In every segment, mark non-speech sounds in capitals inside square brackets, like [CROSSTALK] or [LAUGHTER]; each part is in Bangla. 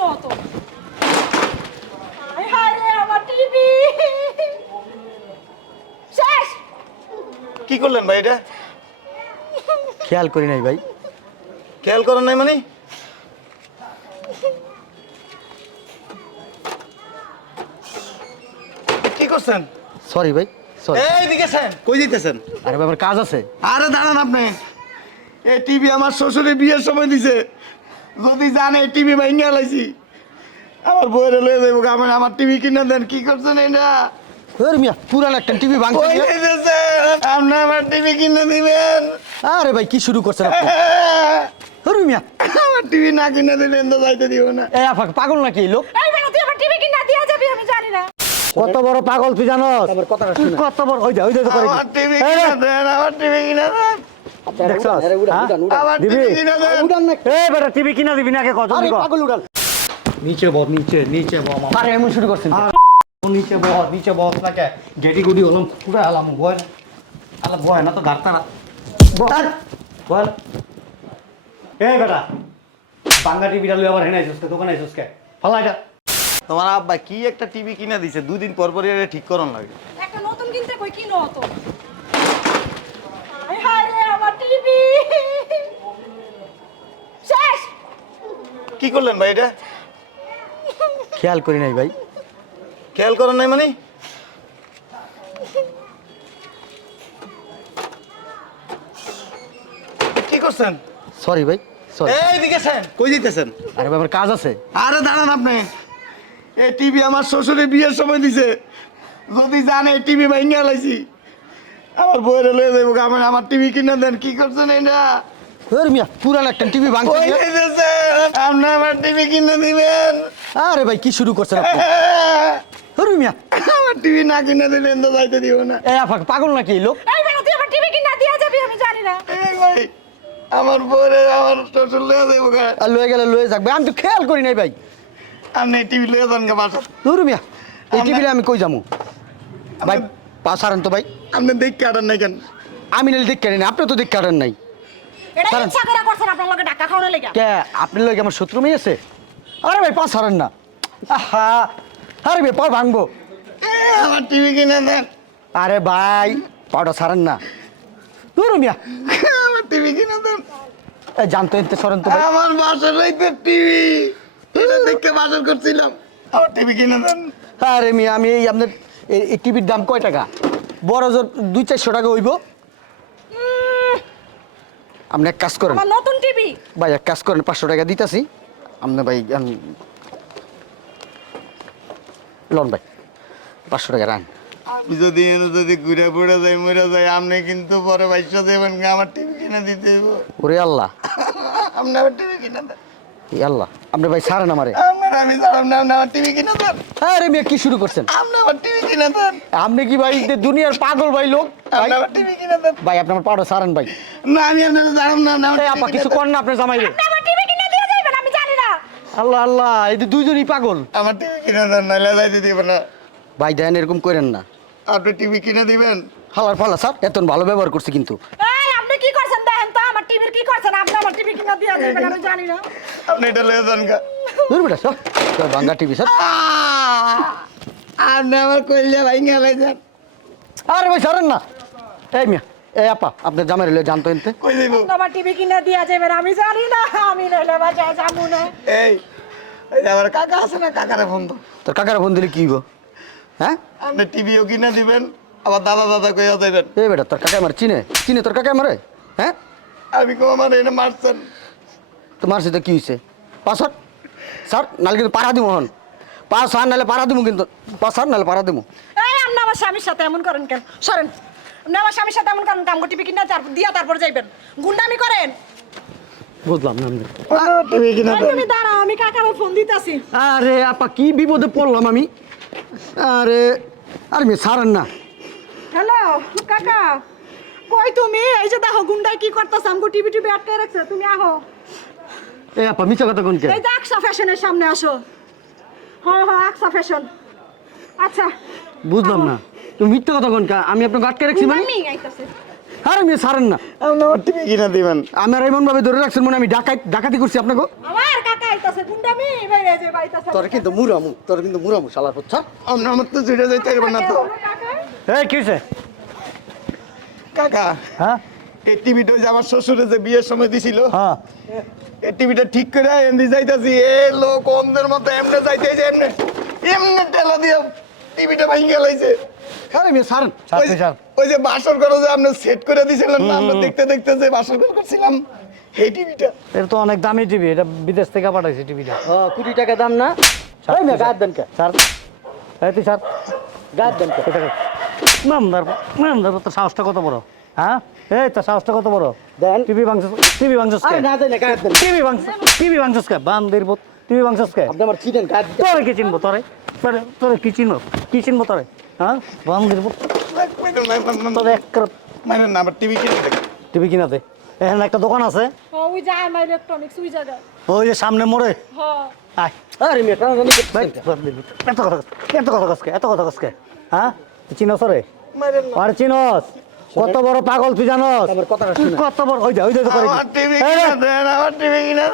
কিনো অত। রে আমার টিভি কি করলেন ভাই এটা? খেয়াল করি নাই ভাই। খেয়াল করেন নাই মানে? কি করছেন? সরি ভাই সরি এই দিকে কই দিতেছেন আরে বাবার কাজ আছে। আরে দাঁড়ান আপনি। এই টিভি আমার শ্বশুরে বিয়ের সময় দিছে। যদি জানে টিভি ভাঙে লাইছি। আমার বইয়ের লয়ে যাব আমার আমার টিভি কিনে দেন কি করছেন এটা? ওর মিয়া পুরান একটা টিভি ভাঙছে আপনি আমার টিভি কিনে দিবেন। আরে ভাই কি শুরু করছেন আপনি? ওর মিয়া। আমার টিভি না কিনে দিলেন তো যাইতে দিব না। এই আফা পাগল নাকি লোক? এই বেটা তুই আমার টিভি কিনা দিয়া যাবি আমি জানি না। কত বড় পাগল তুই জানো কত বড় ওই যা ওই যা করে আমার টিভি কিনে দেন আমার টিভি কিনে দেন। দেখছস দিবি? টিভি কিনে এই বেটা টিভি কিনা দিবি নাকি? কত দিবি পাগল উড়াল। নিচে বস নিচে নিচে বস। আরে এমন শুরু করছেন। নিচে বস নিচে বস না গেটি গুডি হলাম পুরা আলাম বয় আলা বয় না তো ডাক্তার বল। বল। এই বেটা বাংলা টিভিটা লই আবার হেনে আইছস কে দোকানে আইছস কে? ফালা এটা। তোমার আব্বা কি একটা টিভি কিনে দিছে? দুদিন পর পর ঠিক করন লাগে। একটা নতুন কিনতে কই কিনো অত হায় হায় রে আমার টিভি শেষ কি করলেন ভাই এটা? খেয়াল করি নাই ভাই। খেয়াল করেন নাই মানে? কি করছেন? সরি ভাই সরি এই দিকে কই দিতেছেন আরে বাবার কাজ আছে। আরে দাঁড়ান আপনি। এই টিভি আমার শ্বশুরে বিয়ের সময় দিছে। যদি জানে টিভি লাইছি। আমার বইয়ের লয়ে যাব আমার আমার টিভি কিনে দেন কি করছেন এটা? ওর মিয়া পুরান একটা টিভি ভাঙছে কই দিতেছেন আপনি আমার টিভি কিনে দিবেন। আরে ভাই কি শুরু করছেন আপনি? ওর মিয়া। আমার টিভি না কিনে দিলেন তো যাইতে দিব না। এই আফা পাগল নাকি এই লোক? এই বেটা তুই আমার টিভি কিনা দিয়া যাবি আমি জানি না। ভাই আমার বউরে আমার শ্বশুর লয়ে যাব আর লয়ে গেলে লয়ে যাক ভাই আমি তো খেয়াল করি নাই ভাই। আপনি টিভি লয়ে যান গা বাসা। মিয়া এই টিভিলে আমি কই যামু ভাই পাস হারেন তো ভাই। আপনি দেখ কাটান নাই কেন? আমি নাহলে দেখ কেন আপনি তো দেখ নাই। এটা ইচ্ছা করে করছেন আপনার লগে টাকা খাওয়ানোর লেগে। কে? আপনার লগে আমার শত্রু মেয়ে আছে? আরে ভাই পাস হারেন না। আহা! আরে ভাই পা ভাঙবো। এ, আমার টিভি কিনে দেন। আরে ভাই পাউডার ছাড়েন না। তোর মিয়া। আমার টিভি কিনে দেন। এই জানতো এনতে সরেন তো ভাই। আমার বাসার রইতে টিভি। এটা দেখতে বাসর করছিলাম। আমার টিভি কিনে দেন। আরে মিয়া আমি এই আপনার এই- এই টিভির দাম কয় টাকা? বড় জোর দুই চারশো টাকা হইব। আপনি এক কাজ করেন। আমার নতুন টিভি। ভাই এক কাজ করেন পাঁচশো টাকা দিতেছি। আপনি ভাই লোন ভাই পাঁচশো টাকা রান। আমি যদি এনে যদি ঘুরে পড়ে যাই মরে যাই আপনি কিন্তু পরে বাইশশো দেবেন আমার টিভি কিনে দিতে হইব। ওরে আল্লাহ। [LAUGHS] আপনি আমার টিভি কিনে দেন। আল্লাহ আপনি ভাই আমারে। আমি জানাম না আমার টিভি কিনে দেন। আরে মিয়া কি শুরু করছেন? আপনি আমার টিভি কিনে দেন। আপনি কি ভাই দুনিয়ার পাগল ভাই লোক? ভাই আপনি আমার টিভি কিনে দেন। ভাই ছাড়েন ভাই। না আমি আপনার না আপা কিছু করেন না আপনার জামাই আপনি আমার টিভি কিনা দিয়া যাবেন আমি জানি না। আল্লাহ আল্লাহ এই দুইজনই পাগল। আমার টিভি কিনে দেন নাহলে যাইতে দিব না। ভাই দেন এরকম করেন না। আপনি টিভি কিনে দিবেন। হালার ফালা স্যার এত ভালো ব্যবহার করছে কিন্তু এই আপনি কি করছেন দেখেন তো আমার টিভির কি করছেন টিভি কিনা দিয়া যাবেন আমি জানি না। আপনি এটা লয়ে যান গা। দূর বেটা স্যার স্যার বাঙ্গা টিভি স্যার আপনি আমার কইলে ভাই গেলে যান। আরে ভাই ছাড়েন না। এই মিয়া এই আপা আপনার জামাই রে জানতো এনতে। কই দিব? আমার টিভি কিনা দিয়া আমি জানি না আমি নইলে বাজায় যাব। না এই এই আমার কাকা আছে না কাকারে ফোন তো তোর কাকার ফোন দিলে কি হইব? হ্যাঁ? আপনি টিভিও কিনে দিবেন আবার দাদা দাদা কইয়া যাবেন এই বেটা তোর কাকা আমার চিনে। চিনে তোর কাকা আমারে? হ্যাঁ? আমি কো আমার এনে মারছেন। তোমার সাথে কি হয়েছে পাসওয়ার্ড স্যার নাহলে কিন্তু পাড়া দিব হন পাঁচ হার নাহলে পাড়া দিব কিন্তু। পাঁচ হার নাহলে পাড়া দিব এই আপনি আমার স্বামীর সাথে এমন করেন কেন? সরেন। আপনি আমার স্বামীর সাথে এমন করেন আমগো টিভি কিনা তারপর দিয়া তারপর যাইবেন। গুন্ডামি করেন। বুঝলাম না আমি। টিভি কিনে তুমি দাঁড়াও আমি কাকার ফোন দিতাছি। আরে আপা কি বিপদে পড়লাম আমি? আরে আরে মেয়ে ছাড়েন না। হ্যালো কাকা। কই তুমি? এই যে দেখো গুন্ডাই কি করতেছ? আমগো টিভি টিভি আটকে রাখছে। তুমি আহো। এই আপা মিছা কথা কোনকে এই যে আকসা ফ্যাশনের সামনে আসো। হ্যাঁ হ্যাঁ আকসা ফ্যাশন। আচ্ছা। বুঝলাম না। তুমি মিথ্যা কথা কোনকে আমি আপনাকে আটকে রাখছি মানে? আমি আইতাছে। আরে মেয়ে ছাড়েন না। আমার টিভি কিনে দিবেন? আমার এমন ভাবে ধরে রাখছেন মনে আমি ডাকাত ডাকাতি করছি আপনাকে। আমার কাকা আইতাছে গুন্ডামি বাইরে যে বাইতাছে তোর কিন্তু মুরামু তোর কিন্তু মুরামু শালার পুচ্ছা আমরা আমার তো ছুটে যাইতে পারব না তো। এই কি কাকা। হ্যাঁ? এই টিভিটা ওই যে আমার শ্বশুরে যে বিয়ের সময় দিছিল হ্যাঁ। এই টিভিটা ঠিক করে এমনি যাইতাছি। এ লোক অন্ধের মতো এমনি যাইতেছে এমনি এমনি টেলা দিয়ে টিভিটা ভাঙে গেলাইছে হ্যাঁ সারেন ওই সারতে সার ওই যে বাসর ঘরে যে আপনি সেট করে দিয়েছিলেন না আমরা দেখতে দেখতে যে বাসর ঘর করছিলাম এই টিভিটা। এটা তো অনেক দামি টিভি এটা বিদেশ থেকে পাঠাইছে টিভিটা। হ্যাঁ কোটি টাকা দাম না? মেয়ে গায়ের দেন কে? স্যার এই তুই স্যার গায়ের দেন কে? মেমদার মেমদার তোর সাহসটা কত বড়? হ্যাঁ? এই তোর সাহসটা কত বড়? দেন। টিভি ভাঙছিস টিভি দেন। টিভি ভাঙছিস টিভি ভাঙছিস কে? বান্দির বোত টিভি ভাঙছিস কে? আপনি আমার চিনেন তোরে কি চিনবো তোরে? তোরে তোরে কি চিনবো? কি চিনবো তোরে? হ্যাঁ? বান্দির বোত তোরে এক মানে না আমার টিভি কিনে দেখ টিভি কিনাতে এখানে একটা দোকান আছে। ওই যে আমার ইলেকট্রনিক্স ওই জায়গায়। ওই যে সামনে মোড়ে। হ্যাঁ। আয়। আরে মেয়ে এত কথা এত কথা কসকে এত কথা কসকে হ্যাঁ? চিনস রে? আর চিনস কত বড় পাগল তুই জানস। কত বড় ওই যে ওই যে করে টিভি কিনে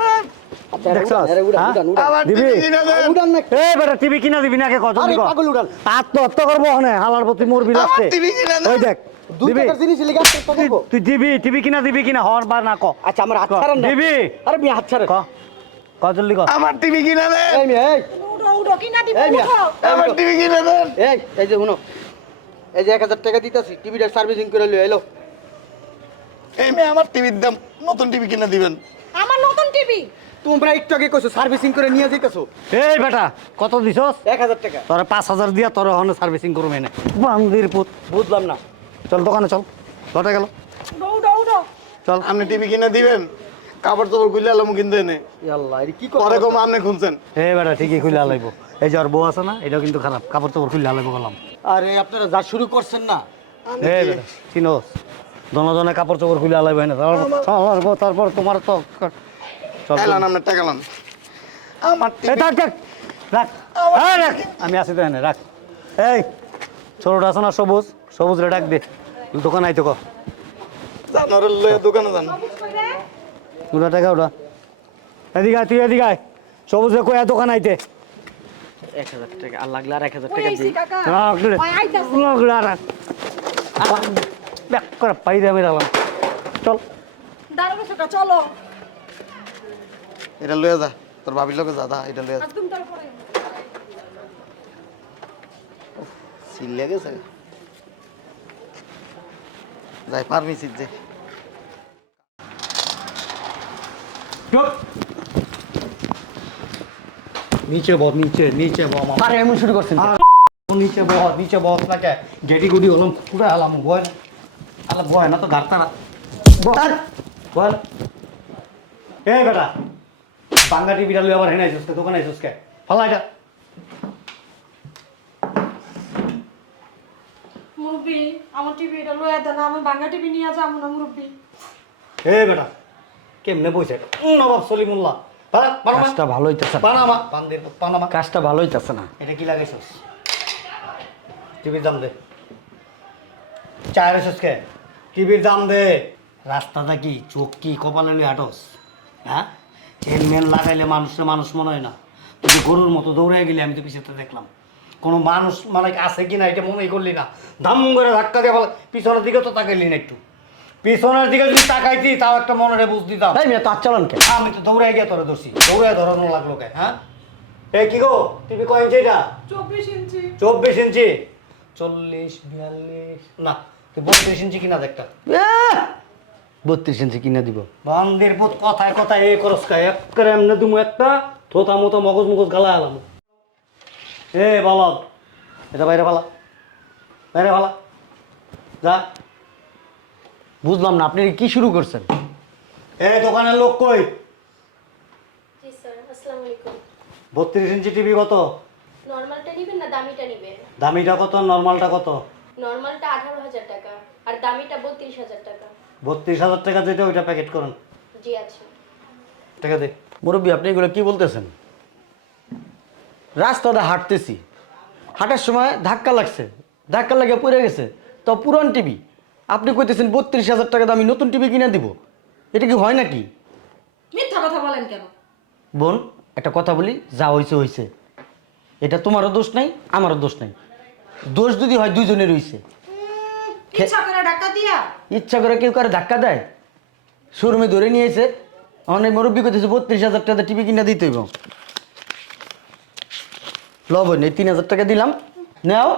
উড়ান, হ্যাঁ? দিবি? টিভি কিনে না দিবি কত? আত্মহত্যা করব হালার প্রতি মরবি কিনে ওই দেখ দিবি? তুই- টিভি কিনা দিবি কিনা হর বা না ক। আচ্ছা আমার হাত ছাড়েন দিবি? আরে মেয়ে হাত ছাড়েন। ক ক জলদি ক। আমার টিভি কিনে দেন। এই মেয়ে এই। উড়ো উড়ো কিনা দিব এই আমার টিভি কিনে দেন। এই এই যে শুনো। এই যে এক হাজার টাকা দিতেছি টিভিটা সার্ভিসিং করে লিও এলো। এই মেয়ে আমার টিভির দাম নতুন টিভি কিনে দিবেন। আমার নতুন টিভি? তোমরা একটু আগে কইছো সার্ভিসিং করে নিয়ে যেতেছো এই বেটা কত দিছস? এক হাজার টাকা। তোরা পাঁচ হাজার দিয়া তোর ওখানে সার্ভিসিং করব এনে। বান্দির পুত। বুঝলাম না। চল দোকানে চল। লটে গেল। চল। আপনি টিভি কিনে দিবেন কাপড় চোপড় খুলে আলাম কিন্তু এনে। আল্লাহ এটা কি করে কম আপনি খুলছেন। এই বেটা ঠিকই খুলে হালাইবো এই যে ওর বউ আছে না এটাও কিন্তু খারাপ। কাপড় চোপড় খুলে হালাইবো গেলাম আরে আপনারা যা শুরু করছেন না। কাপড় চোপড় খুলে না তারপর তারপর তোমার তো আমি আসি তো এনে রাখ। এই ছোটটা আছে না সবুজ? সবুজ রে ডাক দে দোকান আইতো ক। দোকানে যান। ওটা টাকা ওটা এদিকে তুই এদিকে আয়। সবুজ রে কয়া দোকান আইতে। এক হাজার টাকা আর লাগলে আর এক হাজার ওই টাকা আইছি দিই। কাকা। রাখলে ওই আইতাছে। রাখলে রাখ ব্যাক করে পাইরে আমি রাখলাম। চল। দাঁড়াবে সেটা চলো। এটা লয়ে যা তোর ভাবির লোকে যা দা এটা লয়ে যা। একদম তারপরে সিল লেগেছে যাই পারমিসির যে নিচে বস নিচে নিচে বস আরে এমন শুরু করছেন? নিচে বস নিচে বস না কে গেটি গুটি হলাম পুরা আলাম বয় আলা বয় না তো ডাক্তার বয় না এই বেটা বাঙ্গা টিভিটা লই আবার হেনে আইসুস কে? দোকানে আইসুস কে? ফালা এটা। মুরব্বি আমার টিভি এটা লয়ে দেন আমি বাংলা টিভি নিয়ে যাব না মুরব্বি। এই বেটা কেমনে বইছে নবাব সলিমুল্লাহ। কাজটা ভালো হইতেছে না। পানামা পান্দির পানামা কাজটা ভালো হইতেছে না। এটা কি লাগাইছিস? টিভির দাম দে। চায়ের এসেছ কে? টিভির দাম দে। রাস্তাটা কি চোখ কি কপালে নিয়ে হাঁটস? হ্যাঁ? চেন মেন লাগাইলে মানুষে মানুষ মনে হয় না। তুই গরুর মতো দৌড়ে গেলে আমি তো পিছনে দেখলাম। কোনো মানুষ মানে আছে কি না এটা মনেই করলি না। ধাম করে ধাক্কা দিয়ে বলে পিছনের দিকে তো তাকাইলি না একটু। পিছনের দিকে যদি তাকাইতি তাও একটা মনে বুঝ দিতাম। তাই মেয়ে তার চালান কে? আমি তো দৌড়াই গিয়ে তোরে ধরছি। দৌড়াই ধরানো লাগল কে হ্যাঁ? এই কি গো টিভি কয় ইঞ্চি এটা? চব্বিশ ইঞ্চি। চব্বিশ ইঞ্চি? চল্লিশ বিয়াল্লিশ না তুই বত্রিশ ইঞ্চি কিনা দেখটা বত্রিশ ইঞ্চি কিনে দিব। বান্দির পুত কথায় কথায় এ করস কা? এক করে এমনি তুমি একটা থোতা মতো মগজ মগজ গালা আলাম এ বলদ এটা বাইরে পালা বাইরে পালা যা। বুঝলাম না আপনি কি শুরু করছেন? এ দোকানের লোক কই? জি স্যার আসসালামু আলাইকুম। বত্রিশ ইঞ্চি টিভি কত? নর্মালটা নেবেন না দামিটা নেবেন? দামিটা কত নর্মালটা কত? নর্মালটা আঠারো হাজার টাকা আর দামিটা বত্রিশ হাজার টাকা। বত্রিশ হাজার টাকা যেটা ওইটা প্যাকেট করুন। জি আছে টাকা দে। মুরব্বী আপনি এগুলো কি বলতেছেন? রাস্তাটা হাঁটতেছি। হাঁটার সময় ধাক্কা লাগছে ধাক্কা লাগে পড়ে গেছে। তো পুরান টিভি আপনি কইতেছেন বত্রিশ হাজার টাকা দামি নতুন টিভি কিনে দিব। এটা কি হয় নাকি? মিথ্যা কথা বলেন কেন? বোন একটা কথা বলি যা হয়েছে হয়েছে এটা তোমারও দোষ নাই আমারও দোষ নাই। দোষ যদি হয় দুইজনের হয়েছে ইচ্ছা করে ডাক্তার দিয়া। ইচ্ছা করে কেউ কারে ধাক্কা দেয়? শোরুমে ধরে নিয়েছে অনেক মুরব্বী করতেছে বত্রিশ হাজার টাকা টিভি কিনা দিতে হইব। লবণ এই তিন হাজার টাকা দিলাম। নেও।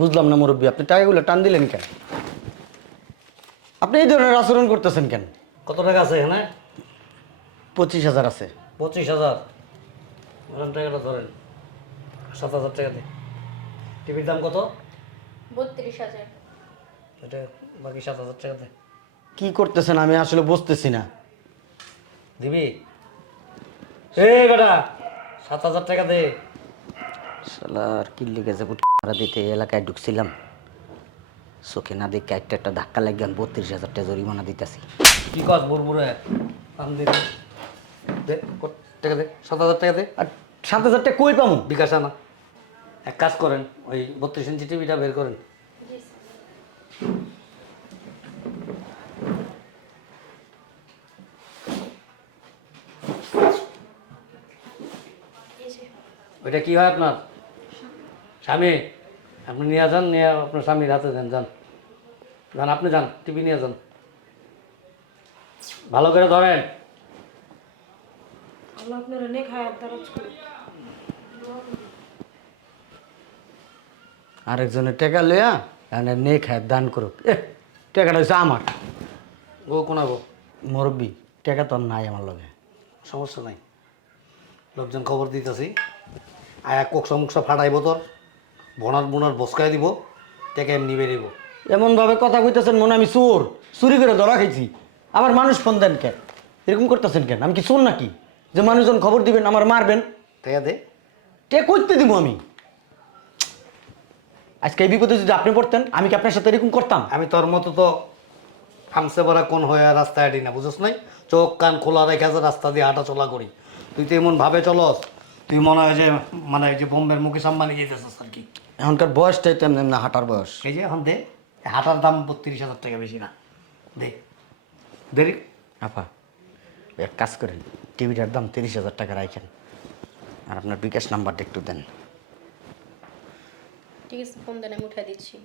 বুঝলাম না মুরব্বী আপনি টাকাগুলো টান দিলেন কেন? আপনি এই ধরনের আচরণ করতেছেন কেন? কত টাকা আছে এখানে? পঁচিশ হাজার আছে। পঁচিশ হাজার? টাকাটা ধরেন। সাত হাজার টাকা দে টিভির দাম কত? বত্রিশ হাজার। এটা বাকি সাত হাজার টাকা দে কি করতেছেন আমি আসলে বুঝতেছি না। দিবি? এ বেটা সাত হাজার টাকা দে। শালার কি লেগেছে ভাড়া দিতে এই এলাকায় ঢুকছিলাম। চোখে না দেখে একটা একটা ধাক্কা লাগলাম বত্রিশ হাজার টাকা জরিমানা দিতেছি। কি কাজ বুড়বুড়ে? দাম দে কত টাকা দে? সাত হাজার টাকা দে। আর সাত হাজার টাকা কই পামু? বিকাশ আনা। এক কাজ করেন ওই বত্রিশ ইঞ্চি টিভিটা বের করেন। ওইটা কি হয় আপনার? স্বামী? আপনি নিয়ে যান নিয়ে আপনার স্বামীর হাতে দেন যান। যান আপনি যান টিভি নিয়ে যান। ভালো করে ধরেন। আল্লাহ আপনার অনেক হায়াত দারাজ করুক আরেকজনের টাকা লইয়া এখানে নে খায় দান করুক। এ টাকাটা হচ্ছে আমার। গো কোনাবো মুরব্বী টাকা তো নাই আমার লগে। সমস্যা নাই। লোকজন খবর দিতেছি। আয়া কোক সমুকসা ফাটাইব তোর। বনার বোনার বসকায় দিব টেকে এমনি বেরিব এমনভাবে কথা কইতেছেন মনে আমি চোর চুরি করে ধরা খাইছি। আবার মানুষ ফোন দেন কেন? এরকম করতেছেন কেন? আমি কি চোর নাকি? যে মানুষজন খবর দিবেন আমার মারবেন? টেকে দে। কে করতে দিব আমি। আজকে এই বিপদে যদি আপনি পড়তেন আমি কি আপনার সাথে এরকম করতাম? আমি তোর মতো তো খামসে ভরা কোন হয়ে রাস্তায় হাঁটি না বুঝছ নাই? চোখ কান খোলা রেখে রাস্তা দিয়ে হাঁটা চলা করি। তুই তো এমন ভাবে চলস তুই মনে হয় যে মানে যে বোম্বের মুখে সাম্বানি যেতেছিস আর কি এখনকার বয়সটাই তো এমনি না হাঁটার বয়স। এই যে এখন দে হাঁটার দাম বত্রিশ হাজার টাকা বেশি না। দে দেরি। আপা এক কাজ করেন টিভিটার দাম তিরিশ হাজার টাকা রাখেন আর আপনার বিকাশ নাম্বারটা একটু দেন। ঠিক আছে ফোন দেন আমি উঠাই দিচ্ছি।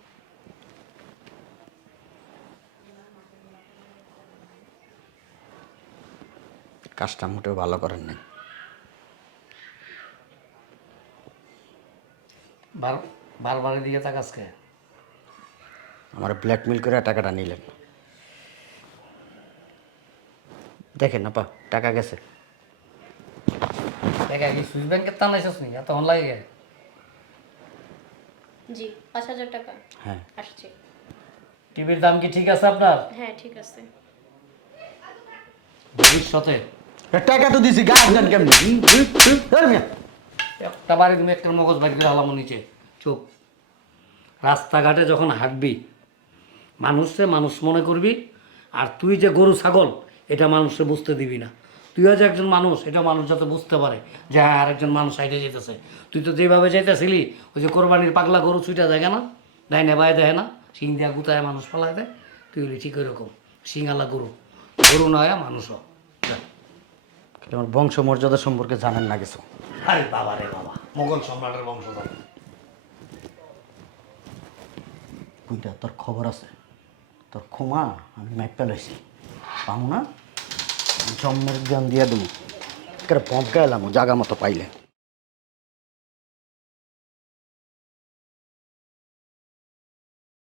কাজটা মোটেও ভালো করেন নাই। বার। বারবারের দিকে তাকাসকে আমার ব্ল্যাকমেল করে টাকাটা নিলেন। দেখেন আপা টাকা গেছে। দেখা কি সুইস ব্যাংকের টান আইসস নি এত হন লাগে জি পাঁচ হাজার টাকা। হ্যাঁ। আসছে। টিভির দাম কি ঠিক আছে আপনার? হ্যাঁ ঠিক আছে। ভবিষ্যতে। টাকা তো দিছি গাছ কেমনি? মিয়া। একটা বাড়ি তুমি একটা মগজ বাইর করে আলামো নিচে। চুপ। রাস্তাঘাটে যখন হাঁটবি মানুষে মানুষ মনে করবি আর তুই যে গরু ছাগল এটা মানুষে বুঝতে দিবি না। তুইও যে একজন মানুষ এটা মানুষ যাতে বুঝতে পারে যে হ্যাঁ আরেকজন মানুষ সাইডে যেতেছে তুই তো যেভাবে যাইতেছিলি ওই যে কোরবানির পাগলা গরু ছুটে দেখে না? দেয় না বাইরে দেখে না? শিং দিয়া গুতায় মানুষ পালায় দেয়। তুই হলি ঠিক ওইরকম শিঙালা গরু। গরু নয় মানুষও যা। আমার বংশ মর্যাদা সম্পর্কে জানেন না কিছু। আরে বাবা রে বাবা মোগল সম্রাটের বংশধর। কুইটা তোর খবর আছে? তোর ক্ষমা, আমি মাইপা পেলাইছি। পাও না, জন্মের জ্ঞান দিয়ে দেবো। বম গাইলাম জাগা মতো পাইলে।